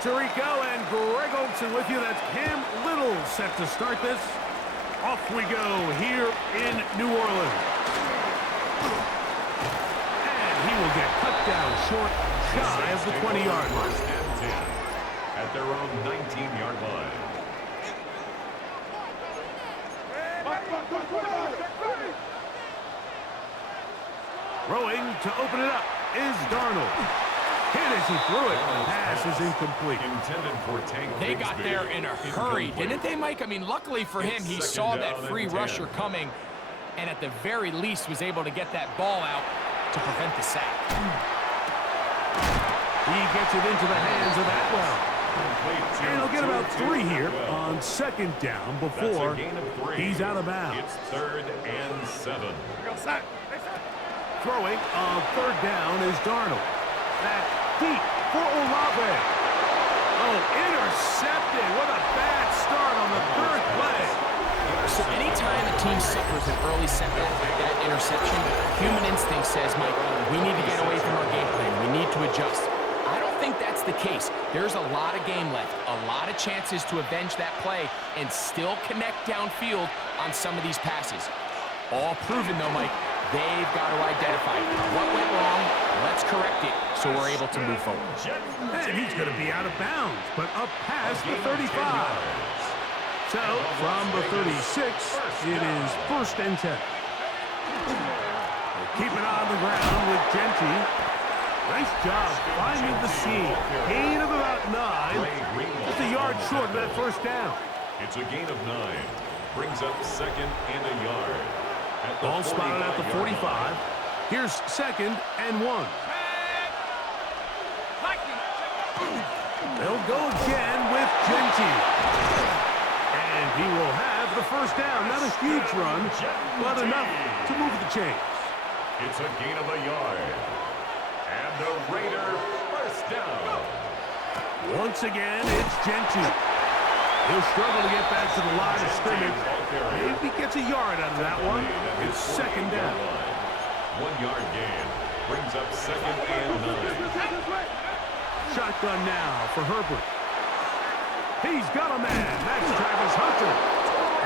Tirico and Greg Olson with you. That's Cam Little set to start this. Off we go here in New Orleans. And he will get cut down short, shy of the 20-yard line. At their own 19-yard line. Throwing to open it up is Darnold. Hit as he threw it. The pass is incomplete. Intended for Tank They got there in a hurry, didn't they, Mike? I mean, luckily for him, he saw that free rusher coming and at the very least was able to get that ball out to prevent the sack. He gets it into the hands of Atwell. And he'll get about 3 here on second down before he's out of bounds. It's 3rd and 7. Throwing on third down is Darnold. That deep for Olave. Oh, intercepted. What a bad start on the third play. So anytime a team suffers an early setback like that interception, human instinct says, Mike, we need to get away from our game plan. We need to adjust. I don't think that's the case. There's a lot of game left, a lot of chances to avenge that play and still connect downfield on some of these passes. All proven, though, Mike. They've got to identify what went wrong, let's correct it, so we're able to move forward. And he's going to be out of bounds, but up past the 35. So, from the 36, it is 1st and 10. Keep it on the ground with Genty. Nice job finding the seam. Gain of about 9. Just a yard short of that first down. It's a gain of 9. Brings up 2nd and a yard. Ball spotted at the 45. Here's 2nd and 1. They'll go again with Genty. And he will have the first down. Not a huge run, but enough to move the chains. It's a gain of a yard. And the Raider first down. Once again, it's Genty. He'll struggle to get back to the line of scrimmage. Maybe gets a yard out of that one. It's 2nd down. 1 yard gain. Brings up 2nd and 9. Shotgun now for Herbert. He's got a man. That's Travis Hunter.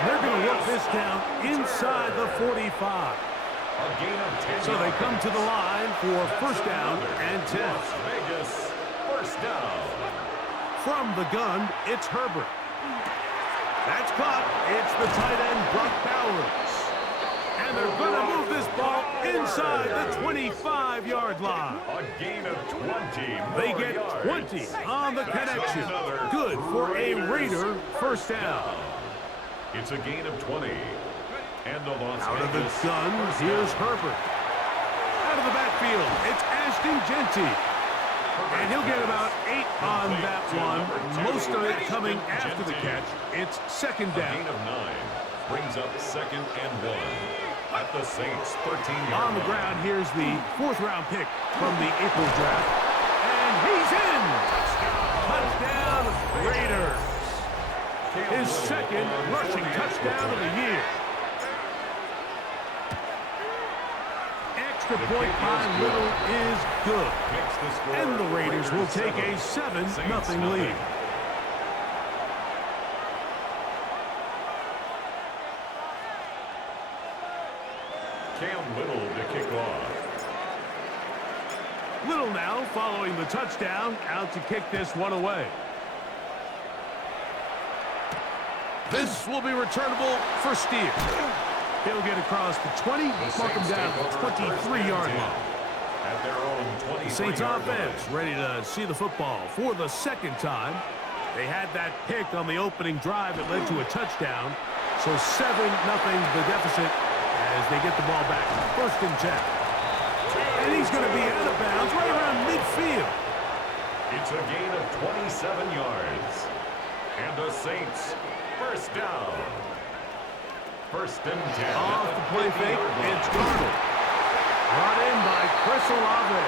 And they're going to work this down inside the 45. A gain of 10 So they come to the line for first down and 10. Las Vegas first down. From the gun, it's Herbert. That's caught. It's the tight end, Brock Bowers. And they're going to move this ball inside the 25-yard line. A gain of 20. They get 20 on the connection. Good for a Raider first down. It's a gain of 20. And the Las Out of the Vegas gun, here's Herbert. Out of the backfield, it's Ashton Genty. And he'll get about 8 on that one. Most of it coming after the catch. It's 2nd A down. gain of 9. Brings up 2nd and 1. At the Saints 13-yard On the line. ground, here's the 4th-round pick from the April draft. And he's in! Touchdown, Raiders. His 2nd rushing touchdown of the year. Extra point by Little is good. And the Raiders will take a 7-0 lead. Cam Little to kick off. Little now following the touchdown, out to kick this one away. This will be returnable for Steer. He'll get across the 20, mark him down at the 23-yard line. At their own 23-yard Saints offense line. ready to see the football for the 2nd time. They had that pick on the opening drive that led to a touchdown. So 7-0 the deficit as they get the ball back. 1st and 10. And he's going to be out of bounds right around midfield. It's a gain of 27 yards. And the Saints first down. 1st and 10. Off the play fake, it's Darnold. Brought in by Chris Olave.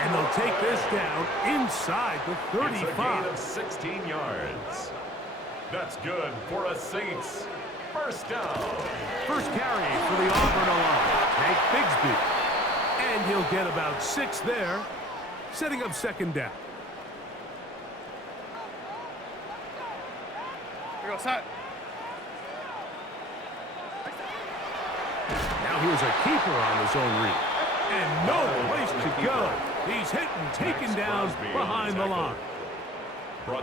And they'll take this down inside the 35. It's a gain of 16 yards. That's good for a Saints first down. First carry for the Auburn line. Hank Bigsby. And he'll get about 6 there, setting up 2nd down. Now here's a keeper on his own read. And no place to go. He's hit and taken down behind the line.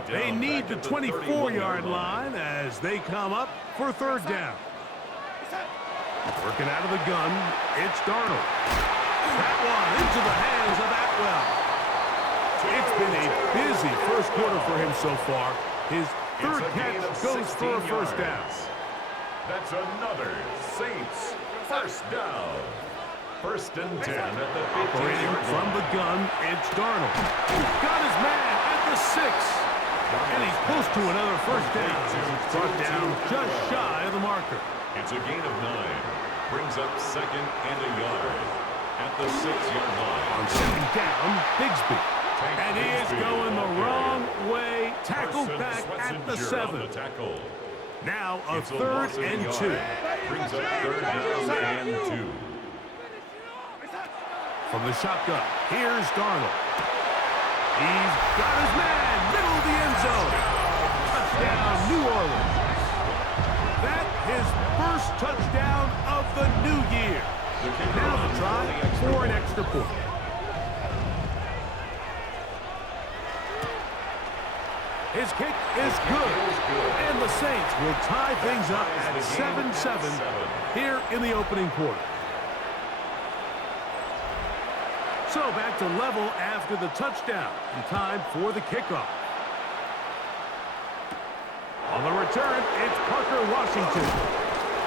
They need the 24-yard line as they come up for third down. Working out of the gun, it's Darnold. That one into the hands of Atwell. It's been a busy first quarter for him so far. His third catch goes for a first down. That's another Saints first down. First and 10 at the 15. Operating from the gun, it's Darnold. Got his man at the 6. And he's close to another first down. Brought down just shy of the marker. It's a gain of 9. Brings up second and a yard at the 6-yard line. On second down, Bigsby. And he is going the wrong way. Tackled back at the 7. Now a third and 2. Brings up third down and 2. From the shotgun, here's Darnold. He's got his man, middle of the end zone. Touchdown, New Orleans. That his first touchdown of the new year. Now the try for an extra point. His kick is good. And the Saints will tie things up at 7-7 here in the opening quarter. So back to level after the touchdown. And time for the kickoff. On the return, it's Parker Washington.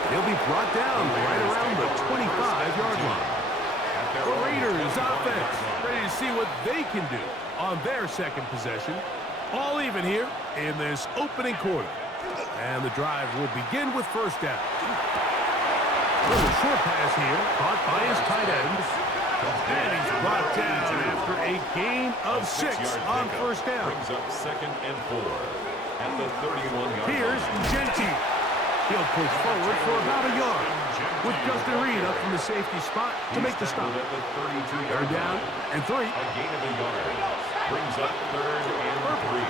He'll be brought down right around the 25-yard line. The Raiders offense ready to see what they can do on their second possession. All even here in this opening quarter. And the drive will begin with first down. Little short pass here, caught by his tight end. And he's brought down after a gain of 6 on first down. Brings up second and 4 at the 31-yard line. Here's Genty. He'll push forward for about a yard with Justin Reed up from the safety spot to make the stop. At the 32-yard Third down and 3. A gain of a yard. Brings up third and 3.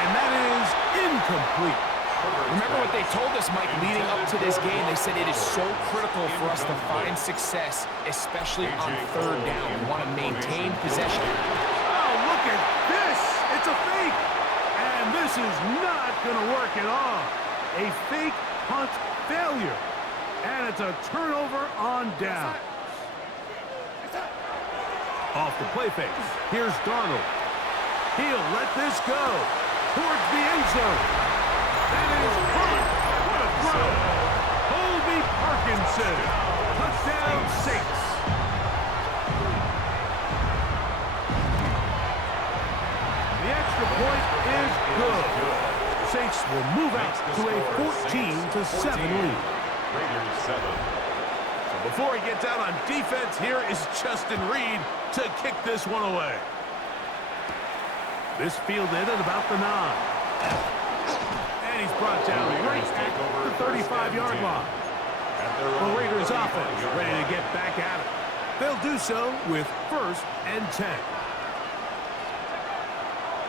And that is incomplete. Remember what they told us, Mike, leading up to this game. They said it is so critical for us to find success, especially on third down. We want to maintain possession. Oh, look at this. It's a fake. And this is not going to work at all. A fake punt failure. And it's a turnover on down. Off the play fake. Here's Darnold. He'll let this go towards the end zone. That is caught. What a throw. Colby Parkinson. Touchdown, Saints. The extra point is good. Saints will move out to a 14-7 lead. Raiders 7. So before he gets out on defense, here is Justin Reed to kick this one away. This fielded at about the 9. And he's brought down right at the 35-yard line. The Raiders offense ready to get back at it. They'll do so with first and 10.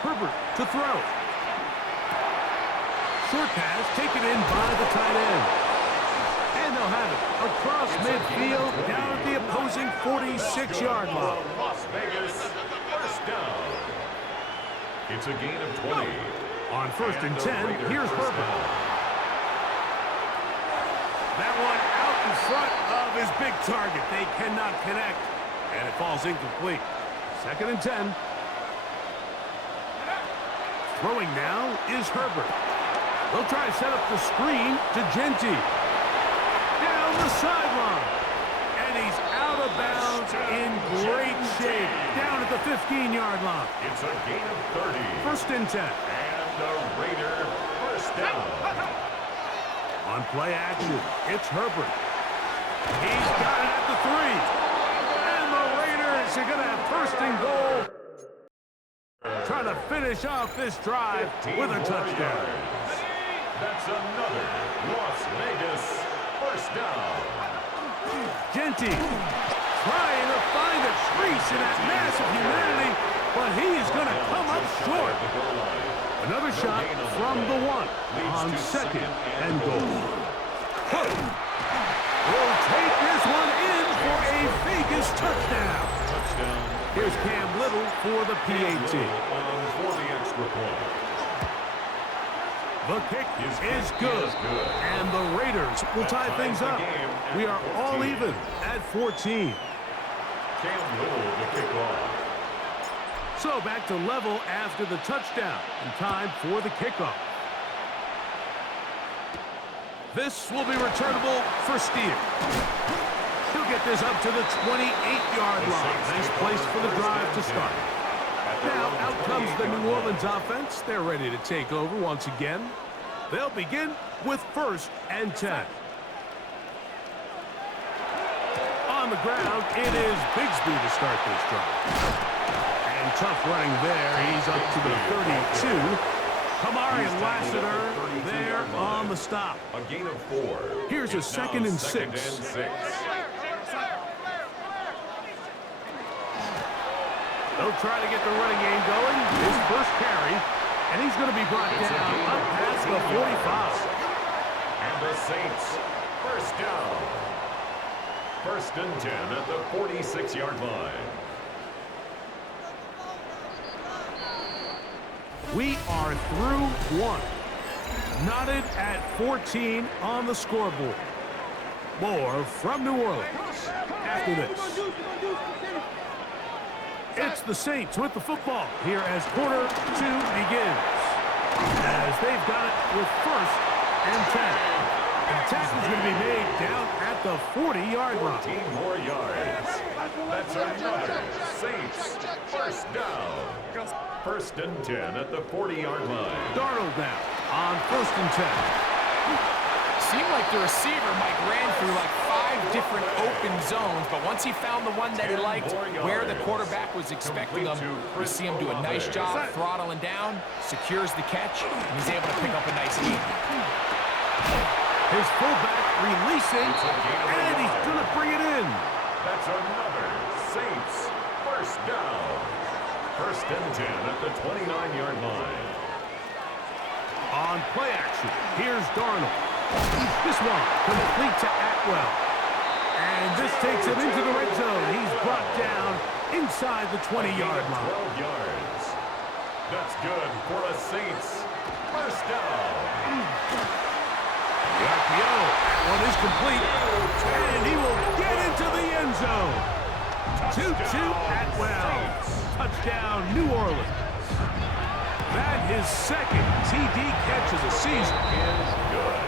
Herbert to throw. Short pass taken in by the tight end. And they'll have it across midfield down at the opposing 46-yard line. Las Vegas first down. It's a gain of 20. On first and 10, here's Herbert. That one out in front of his big target. They cannot connect, and it falls incomplete. Second and 10. Throwing now is Herbert. They'll try to set up the screen to Genty. Down the sideline. And he's out of bounds in great shape. Down at the 15-yard line. It's a gain of 30. First and 10. The Raider first down. On play action, it's Herbert. He's got it at the 3. And the Raiders are going to have first and goal. Trying to finish off this drive with a touchdown. That's another Las Vegas first down. Genty trying to find a crease in that mass of humanity, but he is going to come up short. Another shot from the 1 on 2nd and goal. Will take this one in for a Vegas touchdown. Here's Cam Little for the PAT. For the extra point. The kick is good, and the Raiders will tie things up. We are all even at 14. Cam Little to kick off. So back to level after the touchdown, and time for the kickoff. This will be returnable for Steer. He'll get this up to the 28-yard line. Nice place for the drive to start. Now out comes the New Orleans offense. They're ready to take over once again. They'll begin with 1st and 10. On the ground, it is Bigsby to start this drive. And tough running there. He's up to the 32. Kamari and Lassiter there on the stop. A gain of 4. Here's a 2nd and 6. They'll try to get the running game going. His first carry, and he's going to be brought down up past the 45. And the Saints, 1st down. 1st and 10 at the 46-yard line. We are through 1. Knotted at 14 on the scoreboard. More from New Orleans after this. It's the Saints with the football here as quarter 2 begins. As they've got it with 1st and 10. And the tackle's going to be made down at the 40-yard line. 14 more yards. That's another Saints 1st down. 1st and 10 at the 40-yard line. Darnold now on 1st and 10. Seemed like the receiver, Mike, ran through like 5 different open zones, but once he found the one that he liked, where the quarterback was expecting him, you see him do a nice job throttling down, secures the catch, and he's able to pick up a nice gain. His fullback releasing, and he's going to bring it in. That's another Saints 1st down. 1st and 10 at the 29-yard line. On play action, here's Darnold. This one complete to Atwell. And this takes him into the red zone. He's brought down inside the 20-yard line. 12 yards. That's good for a Saints 1st down. The RPO. That one is complete. And he will get into the end zone. 2-2 Atwell. Touchdown, New Orleans. That his 2nd TD catch of the season. Is good.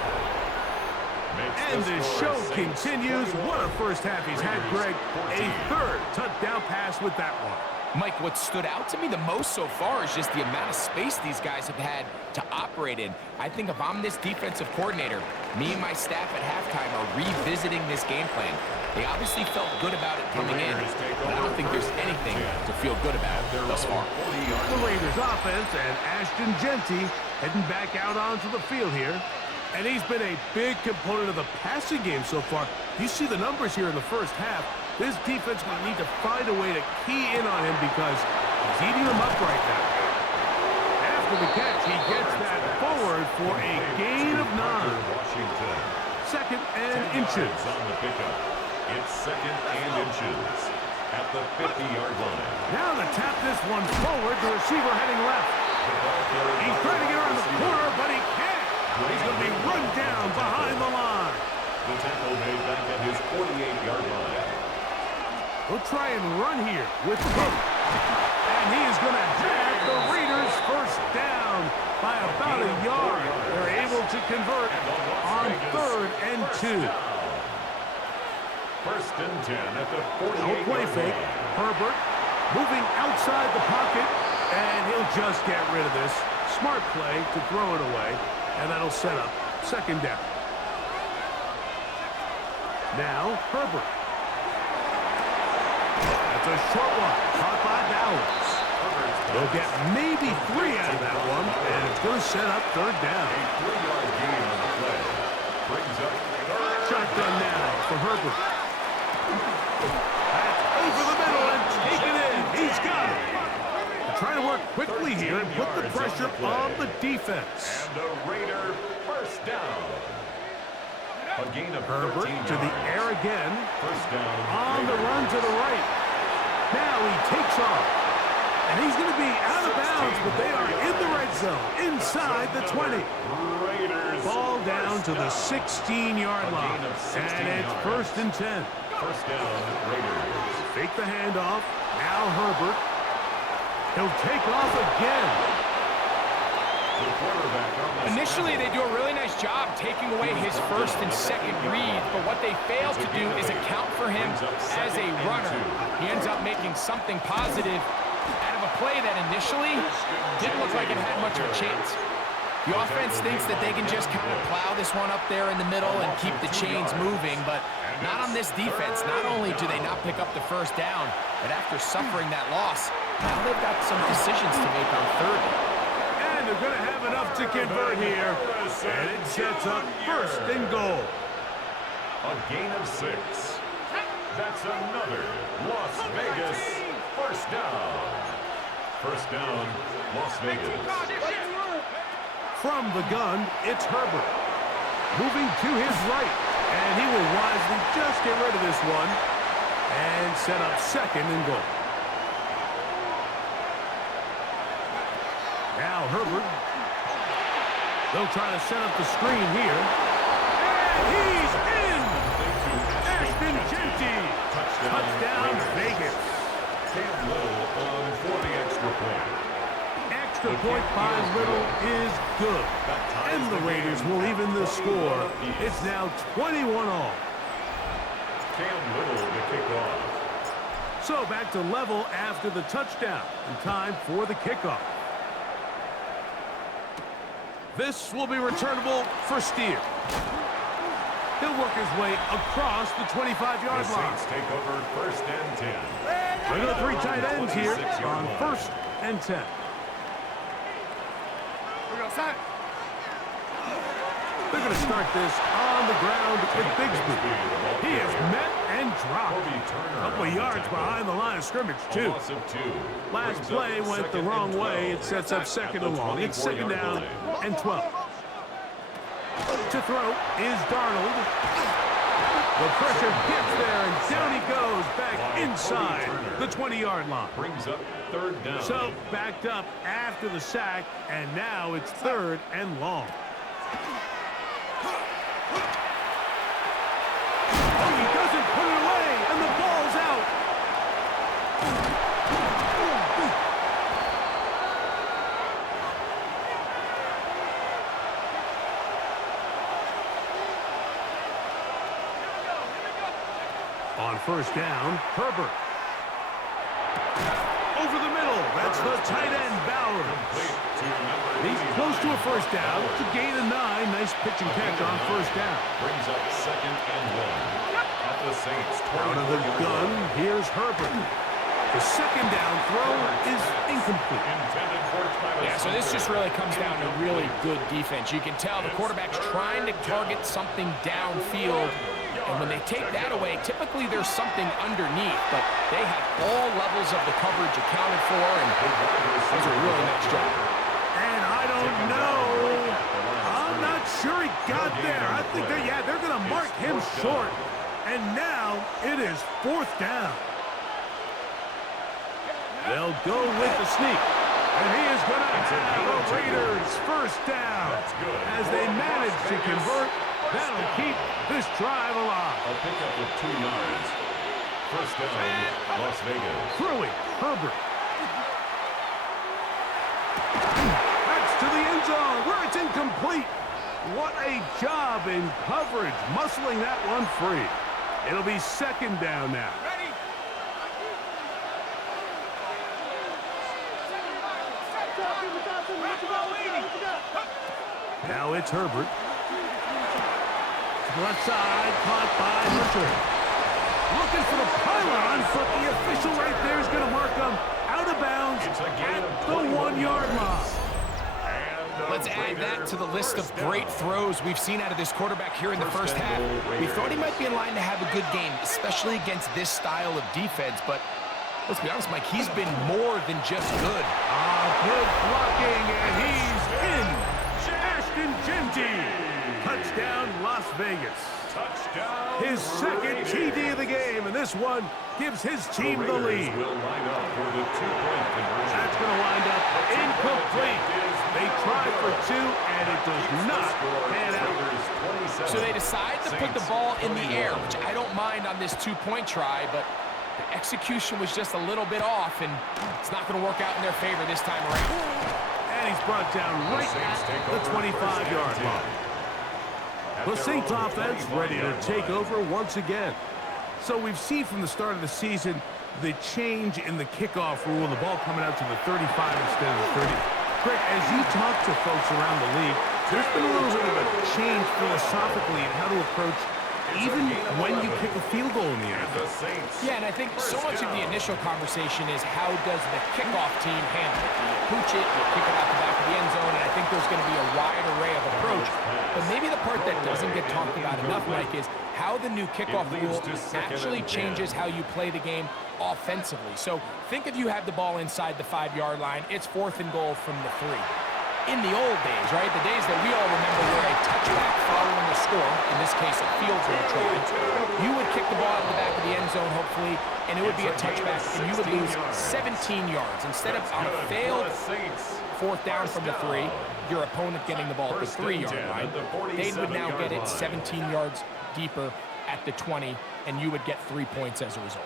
And the show continues. What a first half he's had, Greg. A 3rd touchdown pass with that one. Mike, what stood out to me the most so far is just the amount of space these guys have had to operate in. I think if I'm this defensive coordinator, me and my staff at halftime are revisiting this game plan. They obviously felt good about it coming in, but I don't think there's anything to feel good about thus far. The Raiders offense and Ashton Genty heading back out onto the field here. And he's been a big component of the passing game so far. You see the numbers here in the first half. This defense will need to find a way to key in on him because he's eating them up right now. After the catch, he gets that forward for a gain of 9. 2nd and inches. On the pickup. It's 2nd and inches at the 50-yard line. Now to tap this one forward, the receiver heading left. He's trying to get around the corner, but he can't. He's going to be run down behind the line. The tackle made back at his 48-yard line. We'll try and run here with Cook. And he is going to have the Raiders 1st down by about a yard. They're able to convert on 3rd and 2. 1st and 10 at the 48-yard line. No play fake. Herbert moving outside the pocket, and he'll just get rid of this. Smart play to throw it away, and that'll set up 2nd down. Now, Herbert. That's a short one, caught by Bowers. They'll get maybe 3 out of that one, and it's going to set up 3rd down. A 3-yard gain on the play. Brings up 3rd. Shotgun now for Herbert. That's over the middle and taken in. He's got it. The trying to work quickly here and put the pressure on the defense. And a Raider first down. A gain of Herbert 13 to the yards. air again. First down. On the run to the right. Now he takes off. And he's going to be out of bounds, but they are in the red zone, inside the 20. Raiders. Ball down to the 16-yard line. And it's first and 10. First down, Raiders. Fake the handoff. Now Herbert. He'll take off again. The quarterback on the Initially, they do a really nice job taking away his first and second read, but what they fail to do is account for him as a runner. He ends up making something positive out of a play that initially didn't look like it had much of a chance. The offense thinks that they can just kind of plow this one up there in the middle and keep the chains moving, but not on this defense. Not only do they not pick up the first down, but after suffering that loss, now they've got some decisions to make on third. And they're going to have enough to convert here. And it sets up first and goal. A gain of 6. That's another Las Vegas first down. First down, Las Vegas. From the gun, it's Herbert. Moving to his right. And he will wisely just get rid of this one. And set up second and goal. Now Herbert. They'll try to set up the screen here. And he's in! Ashton Genty. Touchdown Vegas. Cam Little on for the extra point. Extra point by Little is good. And the Raiders will even the score. It's now 21-all. Cam Little to kick off. So back to level after the touchdown. And time for the kickoff. This will be returnable for Steer. He'll work his way across the 25-yard The line. Saints take over first and 10. We're going to 3 tight ends here on first and 10. They're going to start this on the ground with Bigsby. He is met and dropped. A couple of yards behind the line of scrimmage, too. Last play went the wrong way. It sets up second and long. It's second down and 12. To throw is Darnold. The pressure gets there, and down he goes back inside the 20-yard line. Brings up third down. So backed up after the sack, and now it's third and long. Oh, he doesn't put it away, and the ball's out. On first down, Herbert. Over the middle, that's the tight end, Bowers. He's close to a first down. It's a gain of 9. Nice pitch and catch on first down. Brings up second and 1. At the Saints, Out of the gun, here's Herbert. The second down throw is incomplete. Yeah, so this just really comes down to really good defense. You can tell the quarterback's trying to target something downfield, and when they take that away, typically there's something underneath, but they have all levels of the coverage accounted for, and does a really nice job. And I don't know. I'm not sure he got there. I think they're going to mark him short. And now it is fourth down. They'll go with the sneak. And he is going to have the Raiders first down. As they manage to convert, that'll keep this drive alive. A pickup of 2 yards. First down, Las Vegas. Throwing, Herbert. That's to the end zone where it's incomplete. What a job in coverage, muscling that one free. It'll be second down now. Now it's Herbert. To the left side, caught by Hunter. Looking for the pylon, but the official right there is going to mark him out of bounds at the 1-yard line. Let's add that to the list of great throws we've seen out of this quarterback here in the first half. We thought he might be in line to have a good game, especially against this style of defense, but Let's be honest, Mike, he's been more than just good. Good blocking, and he's in. Ashton Genty. Touchdown, Las Vegas. Touchdown. His second TD of the game, and this one gives his team the lead. Will line up for the two-point conversion. That's going to wind up incomplete. They tried for two, and it does not pan out. So they decide to put the ball in the air, which I don't mind on this two-point try, but the execution was just a little bit off, and it's not going to work out in their favor this time around. And he's brought down right at the 25-yard line. The Saints offense ready to take over once again. So we've seen from the start of the season the change in the kickoff rule, the ball coming out to the 35 instead of the 30. Greg, as you talk to folks around the league, there's been a little bit of a change philosophically in how to approach even when you kick a field goal in the NFL. Yeah, and I think so much of the initial conversation is how does the kickoff team handle it? Do you pooch it? Do you kick it out the back of the end zone? And I think there's going to be a wide array of approach. But maybe the part that doesn't get talked about enough, Mike, is how the new kickoff rule actually changes how you play the game offensively. So think if you have the ball inside the 5-yard line, it's 4th and goal from the 3. In the old days, right, the days that we all remember where a touchback following a score, in this case a field goal try, you would kick the ball out of the back of the end zone, hopefully, and it would be a touchback, and you would lose 17 yards. Instead of on a failed 4th down from the 3, your opponent getting the ball at the 3-yard line, they would now get it 17 yards deeper at the 20, and you would get 3 points as a result.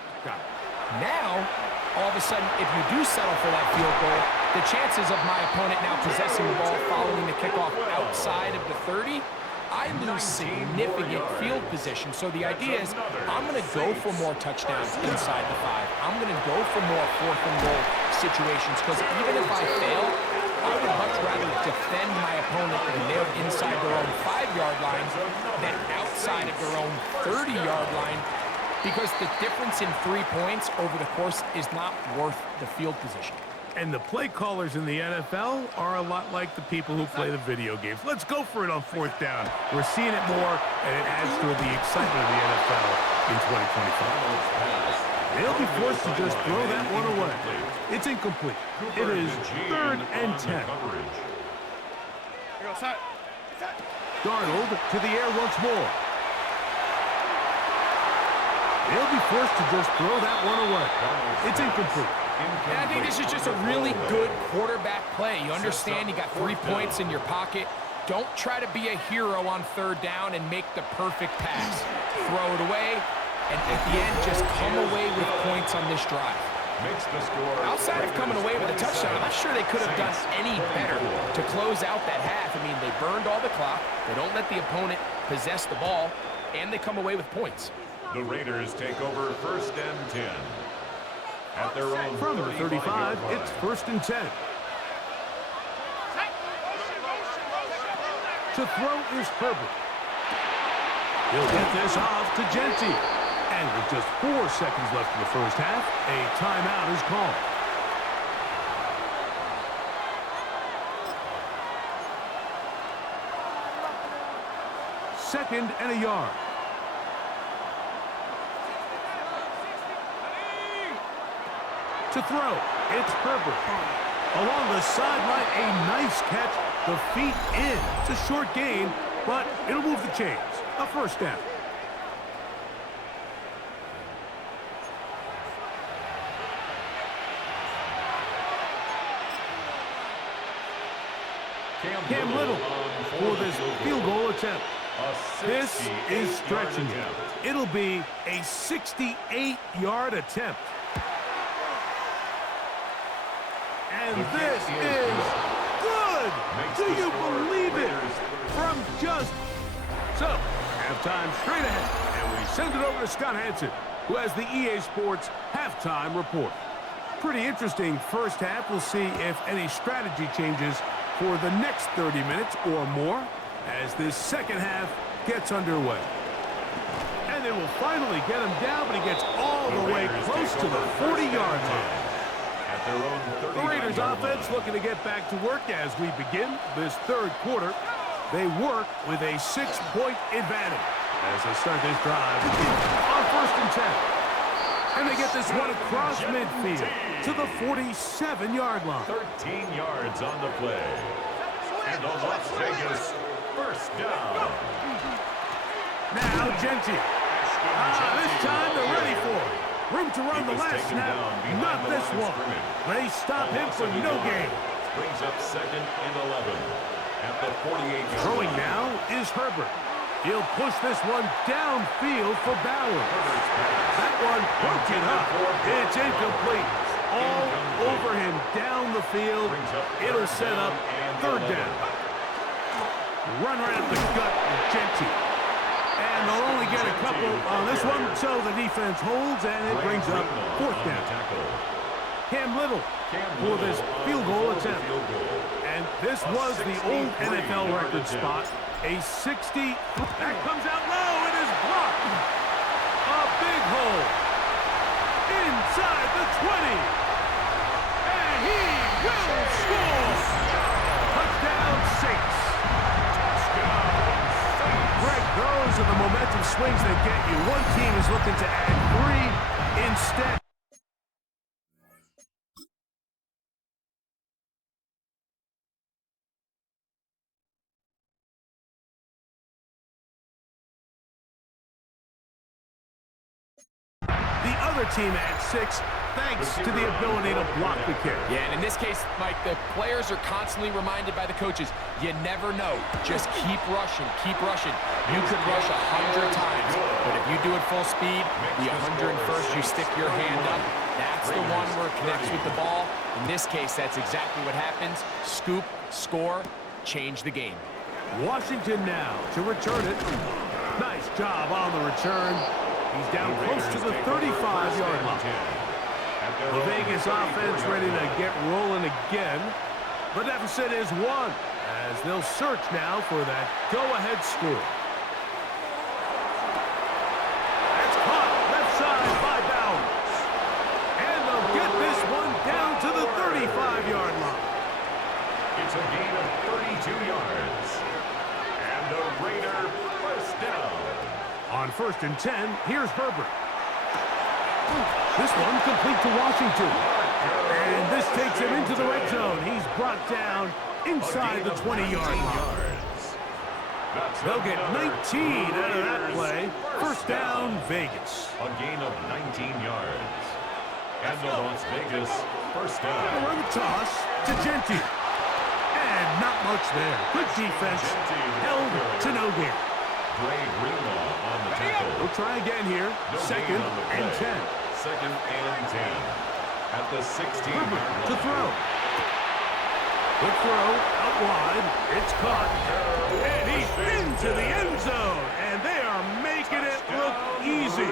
Now, all of a sudden, if you do settle for that field goal, the chances of my opponent now possessing the ball following the kickoff outside of the 30, I lose significant field position. So the idea is I'm going to go for more touchdowns inside the 5. I'm going to go for more 4th and goal situations because even if I fail, I would much rather defend my opponent when they're inside their own 5-yard line than outside of their own 30-yard line, because the difference in 3 points over the course is not worth the field position. And the play callers in the NFL are a lot like the people who play the video games. Let's go for it on 4th down. We're seeing it more, and it adds to the excitement of the NFL in 2025. They'll be forced to just throw that one away. It's incomplete. It is 3rd and 10. Darnold to the air once more. They'll be forced to just throw that one away. It's incomplete. And I think this is just a really good quarterback play. You understand you got 3 points in your pocket. Don't try to be a hero on 3rd down and make the perfect pass. Throw it away, and at the end, just come away with points on this drive. Outside of coming away with a touchdown, I'm not sure they could have done any better to close out that half. I mean, they burned all the clock. They don't let the opponent possess the ball, and they come away with points. The Raiders take over 1st and 10. At their own from the 35, it's 1st and 10. To throw is Herbert. He'll get this off to Genty. And with just 4 seconds left in the first half, a timeout is called. Second and a yard. To throw, it's Herbert. Along the sideline, a nice catch. The feet in. It's a short gain, but it'll move the chains. A 1st down. Cam Little for this field goal attempt. This is stretching it. It'll be a 68-yard attempt. And this is good! Do you believe it? From just... So, halftime straight ahead. And we send it over to Scott Hansen, who has the EA Sports halftime report. Pretty interesting first half. We'll see if any strategy changes for the next 30 minutes or more as this second half gets underway. And they will finally get him down, but he gets all the way close to the 40-yard line. The Raiders offense looking to get back to work as we begin this 3rd quarter. They work with a 6-point advantage as they start this drive on 1st and 10. And they get this one across midfield to the 47-yard line. 13 yards on the play. And the Las Vegas first down. Now Genti. This time they're ready for it. Room to run the last snap. Not this one. They stop him for no gain. Brings up 2nd and 11 at the 48-yard line. Throwing now is Herbert. He'll push this one downfield for Bauer. That one broken up. It's incomplete. All over him down the field. It'll set up 3rd down. Run right up the gut with Genti. And they'll only get a couple on this one, so the defense holds, and it brings up 4th down. Cam Little for this field goal attempt. And this was the old NFL record spot. A 60. That comes out low. It is blocked. A big hole. Inside the 20. And he will score. Touchdown Saints. Greg, those are the momentum swings that get you. One team is looking to add 3 instead. The other team at 6, thanks to the ability to block the kick. Yeah, and in this case, Mike, the players are constantly reminded by the coaches, you never know. Just keep rushing, keep rushing. You could rush 100 times, but if you do it full speed, the 101st, you stick your hand up. That's the one where it connects with the ball. In this case, that's exactly what happens. Scoop, score, change the game. Washington now to return it. Nice job on the return. He's down close to the 35-yard line. The Vegas offense ready to get rolling again. The deficit is 1 as they'll search now for that go-ahead score. That's caught left side by Bowers. And they'll get this one down to the 35-yard line. It's a gain of 32 yards. And the Raider first down. On 1st and 10, here's Herbert. This one complete to Washington. And this takes him into the red zone. He's brought down inside the 20-yard line. They'll get 19 out of that play. First down, Vegas. A gain of 19 yards. And the Las Vegas first down. Run the toss to Genti. And not much there. Good defense. Held to no gain. Greenlaw on the tackle. We'll try again here. 2nd and 10. 2nd and 10. At the 16-yard line. To throw. Good throw. Out wide. It's caught. And he's into the end zone. And they are making it look easy.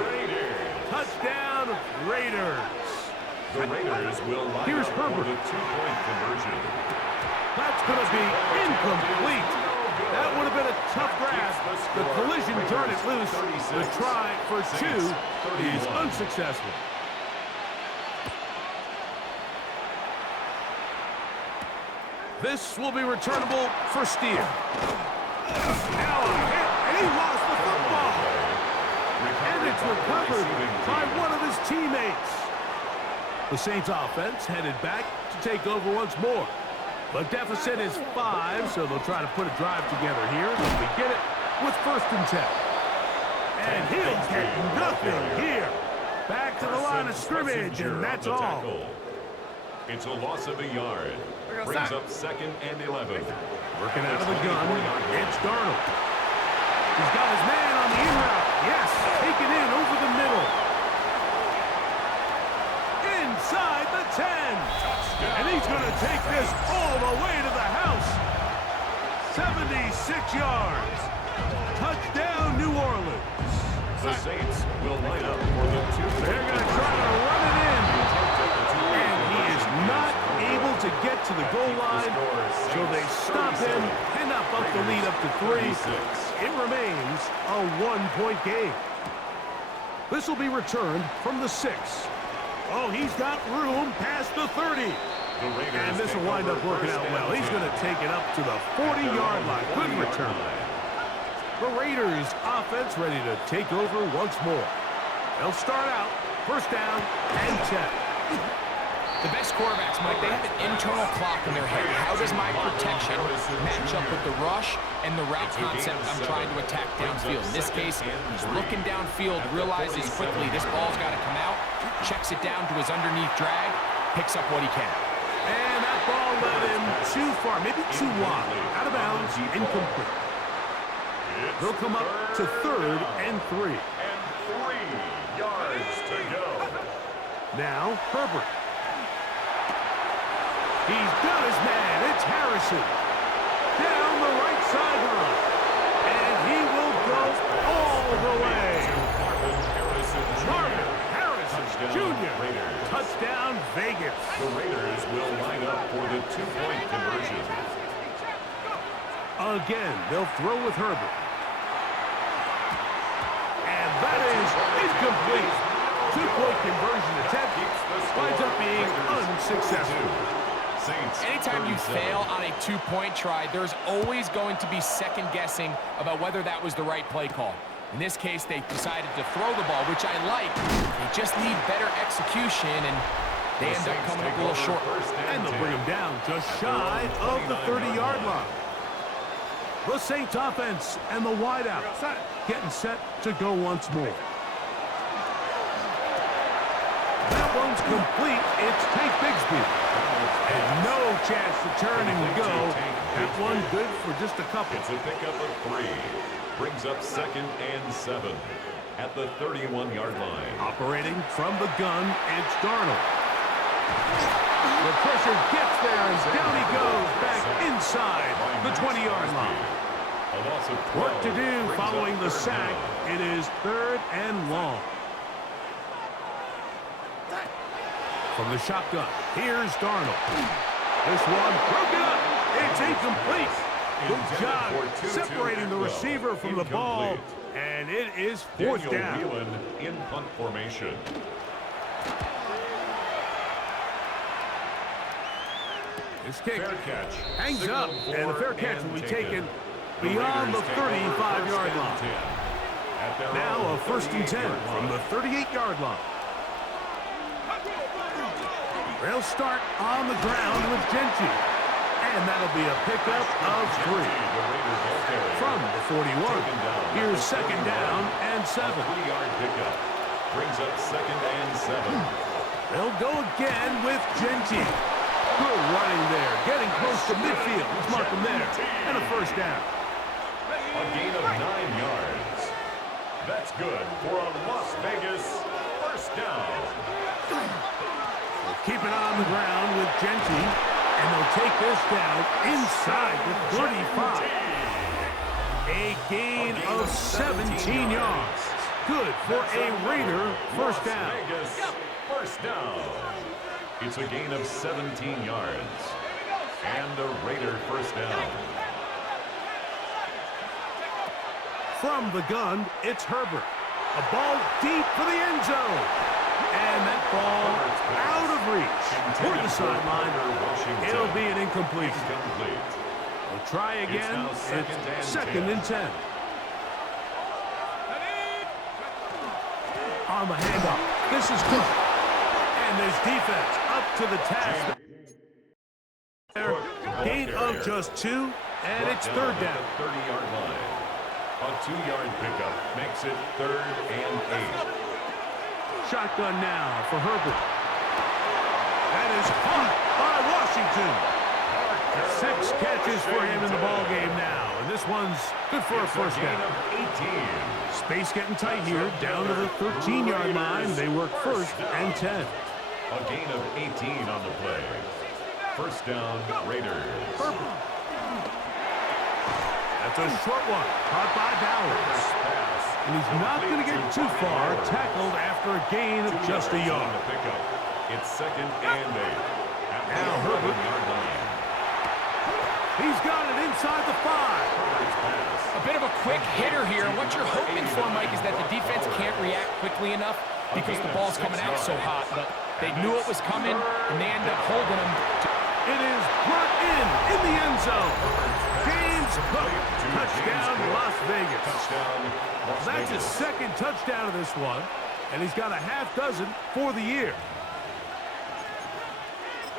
Touchdown Raiders. The Raiders will line Here's up Herbert. for the 2-point conversion. That's going to be incomplete. That would have been a tough grasp. The collision turned it loose. The try for 2 is unsuccessful. This will be returnable for Steele. Now a hit, and he lost the football. And it's recovered by one of his teammates. The Saints offense headed back to take over once more. The deficit is 5, so they'll try to put a drive together here. They'll begin it with 1st and 10. And he'll get nothing here. Back to the line of scrimmage, and that's all. It's a loss of a yard. Brings up 2nd and 11. Working out of the gun, it's Darnold. He's got his man on the in route. Yes, taken in over the middle. Inside the 10. And he's going to take this all the way to the house. 76 yards. Touchdown, New Orleans. The Saints will line up for the 2-point. They're going to try to run it in. And he is not able to get to the goal line, so they stop him and up the lead up to 3. It remains a 1-point game. This will be returned from the 6. Oh, he's got room past the 30. And this will wind up working out well. He's going to take it up to the 40-yard line. Good return. The Raiders offense ready to take over once more. They'll start out First down and 10. The best quarterbacks, Mike, they have an internal clock in their head. How does my protection match up with the rush and the route concept I'm trying to attack downfield? In this case, he's looking downfield, realizes quickly this ball's got to come out, checks it down to his underneath drag, picks up what he can. And that ball led him too far, maybe too wide. Out of bounds, incomplete. They'll come up to 3rd and 3. And 3 yards to go. Now, Herbert. He's got his man. It's Harrison. Down the right sideline. And he will go all the way. Marvin Harrison Jr. Touchdown, Vegas. The Raiders will line up for the 2-point conversion. Again, they'll throw with Herbert. And that is incomplete. 2-point conversion attempt winds up being unsuccessful. Anytime you fail on a 2-point try, there's always going to be second-guessing about whether that was the right play call. In this case, they decided to throw the ball, which I like. They just need better execution, and they end up coming up a little short. And they'll bring him down just shy of the 30-yard line. The Saints offense and the wideout getting set to go once more. That one's complete. It's Tank Bigsby. And no chance to turn and go. That one good for just a couple. It's a pickup of 3. Brings up 2nd and 7 at the 31-yard line. Operating from the gun, it's Darnold. The pressure gets there, and down he goes back inside the 20-yard line. A loss of 12. Work to do following the sack. It is 3rd and long. From the shotgun, here's Darnold. This one broken up. It's incomplete. Good job separating the receiver from the ball. And it is 4th down. Daniel Whelan in punt formation. This kick Fair catch. hangs up, and the fair catch will be taken beyond the 35-yard line. Now a 1st and 10 from the 38-yard line. They'll start on the ground with Gentry. And that'll be a pickup of 3. From the 41. Here's 2nd down and 7. 3-yard pickup. Brings up 2nd and 7. They'll go again with Gentry. Good running there. Getting close to midfield. Let's mark him there. And a 1st down. A gain of 9 yards. That's good for a Las Vegas 1st down. Keep it on the ground with Gentry, and they'll take this down inside the 35. A gain of 17 yards. Good for a Raider 1st down. Vegas 1st down. It's a gain of 17 yards. And a Raider 1st down. From the gun, it's Herbert. A ball deep for the end zone. And that ball out of reach toward the sideline. It'll be an incomplete. We'll try again. It's 2nd and 10. On the handoff. This is good. And this defense up to the task. Gain of just 2, and it's 3rd down. 30-yard line. A 2-yard pickup makes it 3rd and 8. Shotgun now for Herbert. That is caught by Washington. 6 catches for him in the ballgame now. And this one's good for a 1st down. Space getting tight here. Down to the 13-yard line. They work 1st and 10. A gain of 18 on the play. 1st down, Raiders. Herbert. That's a short one. Caught by Bowers. And he's not going to get too far. Tackled after a gain of just a yard. It's 2nd and 8. Now Herbert. He's got it inside the 5. A bit of a quick hitter here. What you're hoping for, Mike, is that the defense can't react quickly enough because the ball's coming out so hot. But they knew it was coming, and they end up holding him. It is brought in the end zone. James Cook, touchdown Las Vegas. That's his 2nd touchdown of this one. and he's got a half dozen for the year.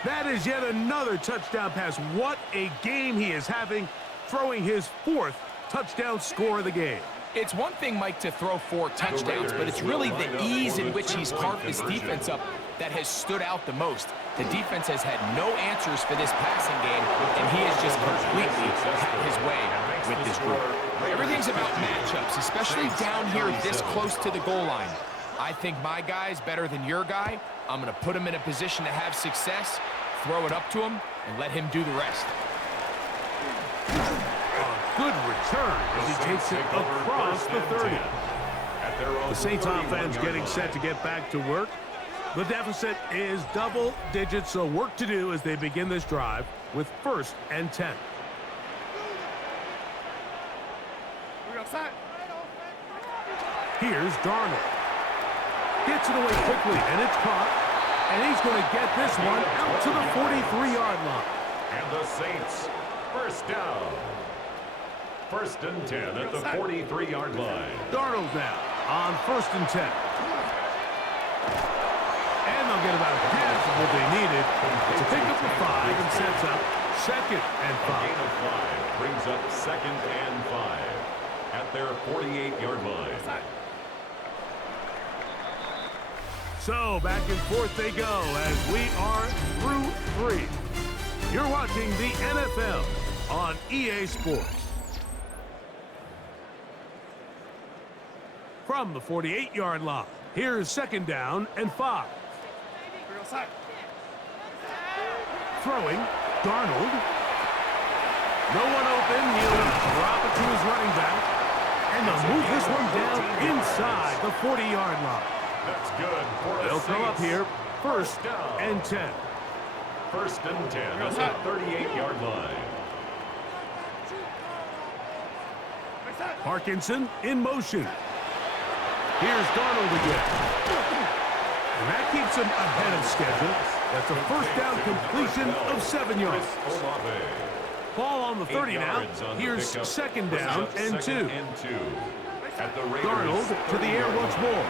That is yet another touchdown pass. What a game he is having, throwing his 4th touchdown score of the game. It's one thing, Mike, to throw 4 touchdowns, but it's really the ease in which he's carved this defense up that has stood out the most. The defense has had no answers for this passing game, and he has just completely had his way with this group. Everything's about matchups, especially down here this close to the goal line. I think my guy's better than your guy. I'm going to put him in a position to have success, throw it up to him, and let him do the rest. Good return as he takes it across the 30. The Saints offense getting set to get back to work. The deficit is double digits, so work to do as they begin this drive with 1st and 10. Here's Darnold. Gets it away quickly, and it's caught. And he's going to get this one out to the 43-yard line. And the Saints, first down. 1st and 10 at the 43-yard line. Darnold now on 1st and 10. And they'll get about half of what they needed to pick up the 5 and sets up 2nd and 5. A gain of 5 brings up 2nd and 5 at their 48-yard line. So back and forth they go as we are through 3. You're watching the NFL on EA Sports. From the 48-yard line, here's 2nd down and 5. Throwing, Darnold. No one open, he'll drop it to his running back. And they'll move this one down inside the 40-yard line. That's good for the They'll throw up here, 1st and 10. 1st and 10 at the 38-yard line. Parkinson in motion. Here's Darnold again. And that keeps him ahead of schedule. That's a 1st down completion of 7 yards. Ball on the 30 now. Here's 2nd down and 2. Darnold to the air once more.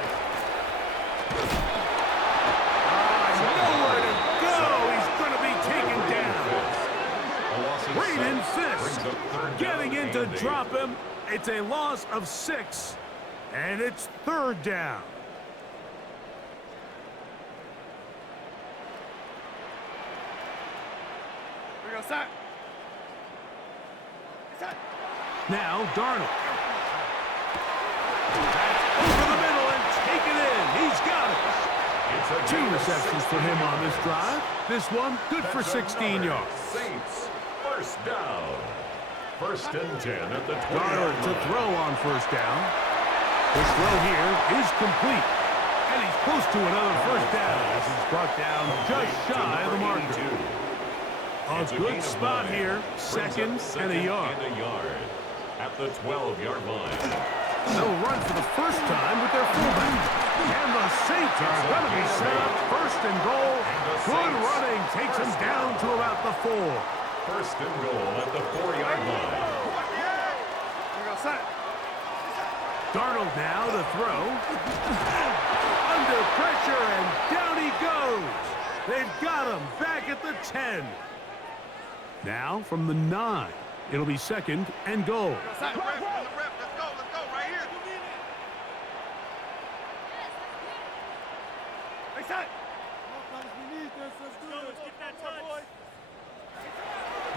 Nowhere to go. He's going to be taken down. Braden Fisk getting in to drop him. It's a loss of 6. And it's 3rd down. Now Darnold. That's over the middle and taken in. He's got it. 2 receptions for him on this drive. This one good for 16 yards. Saints, 1st down. 1st and 10 at the 20. Darnold to throw on 1st down. This throw here is complete. And he's close to another 1st down as he's brought down just shy of the marker. A good spot here, 2nd and a yard. At the 12-yard line. They'll run for the 1st time with their fullback. And the Saints are going to be set up 1st and goal. Good running takes him down to about the 4. 1st and goal at the 4-yard line. Darnold now to throw. Under pressure, and down he goes. They've got him back at the 10. Now from the 9, it'll be 2nd and goal. Let's go right here.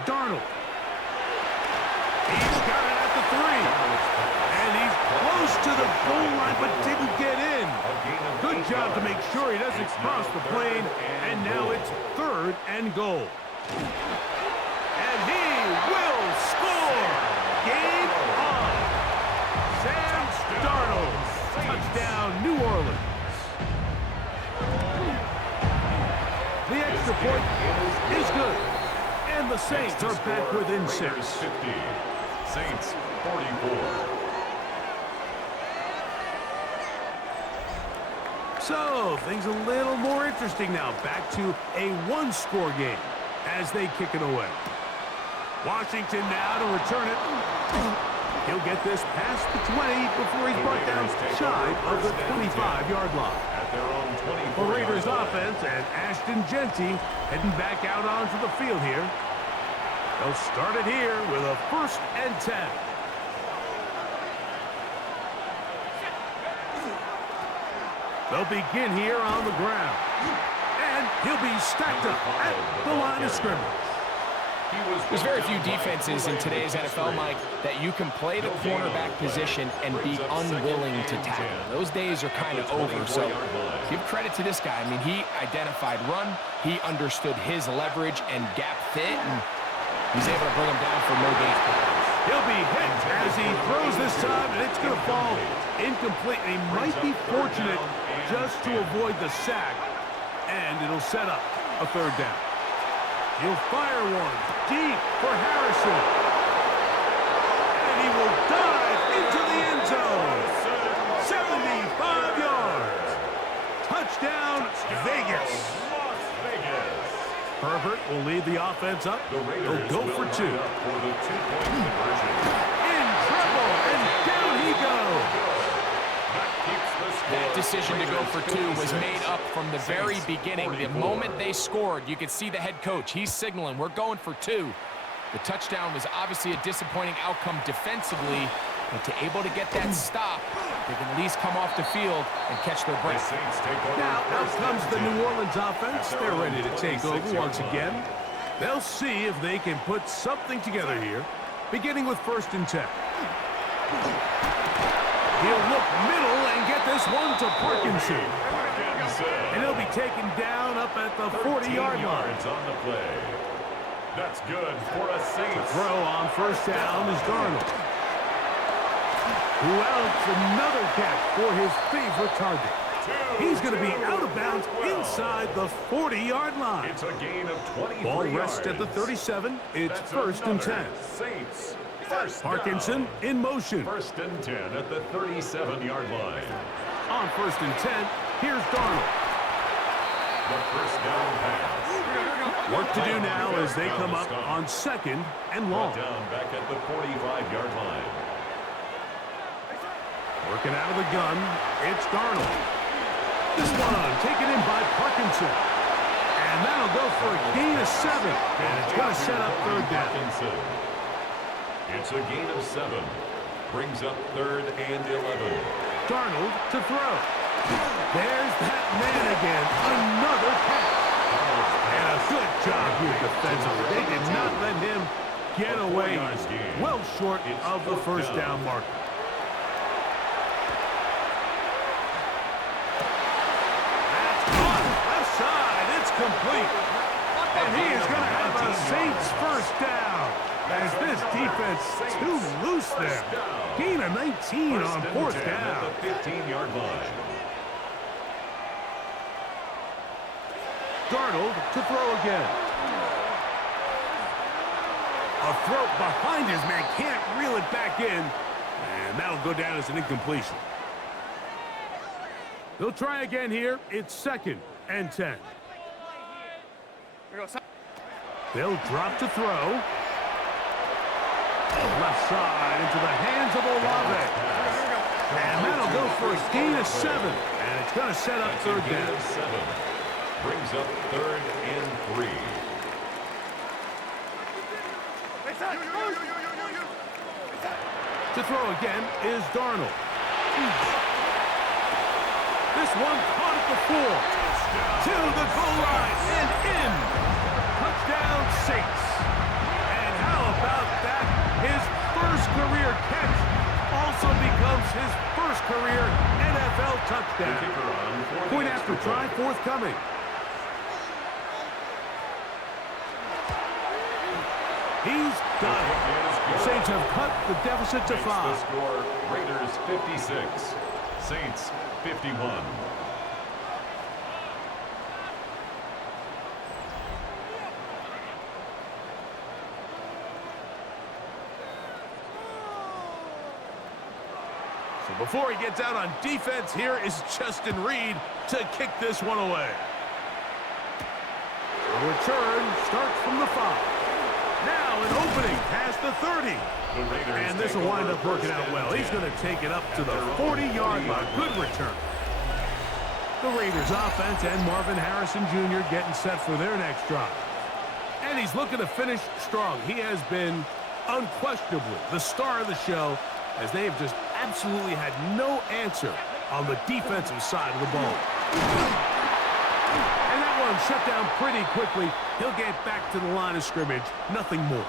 Darnold. He's got it at the 3. And he's close to the goal line, but didn't get in. Good job to make sure he doesn't cross the plane. And now it's 3rd and goal. And he will score. Game on. Sam Darnold. Touchdown, New Orleans. The extra point is good. And the Saints are back within 6. 50. Saints 44. So, things a little more interesting now. Back to a 1-score game as they kick it away. Washington now to return it. He'll get this past the 20 before he's brought down shy of the 25-yard line. At their own The 24-yard Raiders line. offense and Ashton Genty heading back out onto the field here. They'll start it here with a 1st and 10. They'll begin here on the ground. And he'll be stacked up at the line of scrimmage. There's very few defenses in today's NFL, Mike, that you can play the cornerback position and be unwilling to tackle. Those days are kind of over, so give credit to this guy. I mean, he identified run, he understood his leverage and gap fit, and he's able to bring him down for no gain. He'll be hit as he throws this time, and it's going to fall incomplete. He might be fortunate just to avoid the sack, and it'll set up a 3rd down. He'll fire one deep for Harrison. And he will dive into the end zone. 75 yards. Touchdown, Vegas. Las Vegas. Herbert will lead the offense up. The He'll Raiders go will for line 2. up for the 2-point conversion. In trouble, and down he goes. That decision to go for 2 was made up from the very beginning. The moment they scored, you could see the head coach. He's signaling, we're going for 2. The touchdown was obviously a disappointing outcome defensively, but to able to get that stop, they can at least come off the field and catch their break. Now, out comes the New Orleans offense. They're ready to take over once again. They'll see if they can put something together here, beginning with 1st and 10. He'll look middle and get this one to Parkinson. And he'll be taken down up at the 40-yard line. On the play. That's good for a Saints. Throw on 1st down is Darnold. Who else? Another catch for his favorite target. He's going to be out of bounds inside the 40-yard line. It's a gain of 23 Ball yards. rests at the 37. It's 1st and 10. Saints. Parkinson in motion. 1st and 10 at the 37-yard line. On 1st and 10, here's Darnold. The 1st down pass. Work to do now as they come up on 2nd and long. Down back at the 45-yard line. Working out of the gun, it's Darnold. This one taken in by Parkinson. And that'll go for a gain of 7. And it's going to set up 3rd down. Parkinson. It's a gain of 7. Brings up 3rd and 11. Darnold to throw. There's that man again. Another catch. And a good job here defensively. They did not let him get away well short of the 1st down marker. That's caught. Left side. It's complete. And he is going to have a Saints 1st down. As this defense too loose there. Gain of 19 on 4th down. At the 15-yard line. Darnold to throw again. A throw behind his man. Can't reel it back in. And that'll go down as an incompletion. They'll try again here. It's 2nd and 10. They'll drop to throw. Left side into the hands of Olave. And that'll go for a gain of 7. And it's going to set up 3rd down. 7. Brings up 3rd and 3. To throw again is Darnold. This one caught at the 4. To the goal line and in. Touchdown Saints. And how about that? His 1st career catch also becomes his 1st career NFL touchdown. Point after try forthcoming. He's got it. Saints have cut the deficit to 5. The score, Raiders 56, Saints 51. So before he gets out on defense, here is Justin Reed to kick this one away. The return starts from the 5. Now an opening past the 30. The Raiders And this will wind up working out well. He's going to take it up to the 40-yard line. Good return. The Raiders offense and Marvin Harrison Jr. getting set for their next drive. And he's looking to finish strong. He has been unquestionably the star of the show, as they have just absolutely had no answer on the defensive side of the ball. And that one shut down pretty quickly. He'll get back to the line of scrimmage. Nothing more.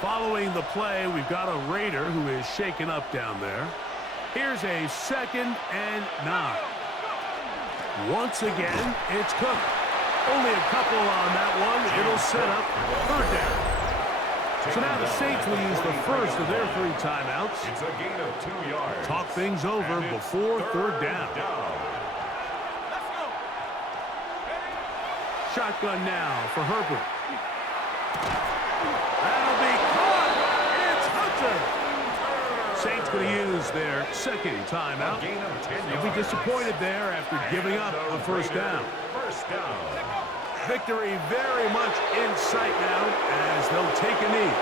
Following the play, we've got a Raider who is shaken up down there. Here's a 2nd and 9. Once again, it's Cook. Only a couple on that one. It'll set up 3rd down. So now the Saints will use the first of their 3 timeouts. It's a gain of 2 yards. Talk things over before 3rd down. Shotgun now for Herbert. That'll be caught. It's Hunter. Saints going to use their 2nd timeout. They'll be disappointed there after giving up a 1st down. Victory very much in sight now as they'll take a knee.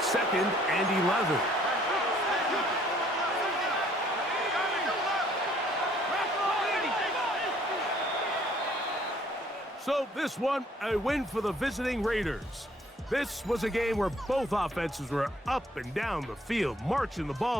2nd and 11. So this one, a win for the visiting Raiders. This was a game where both offenses were up and down the field, marching the ball.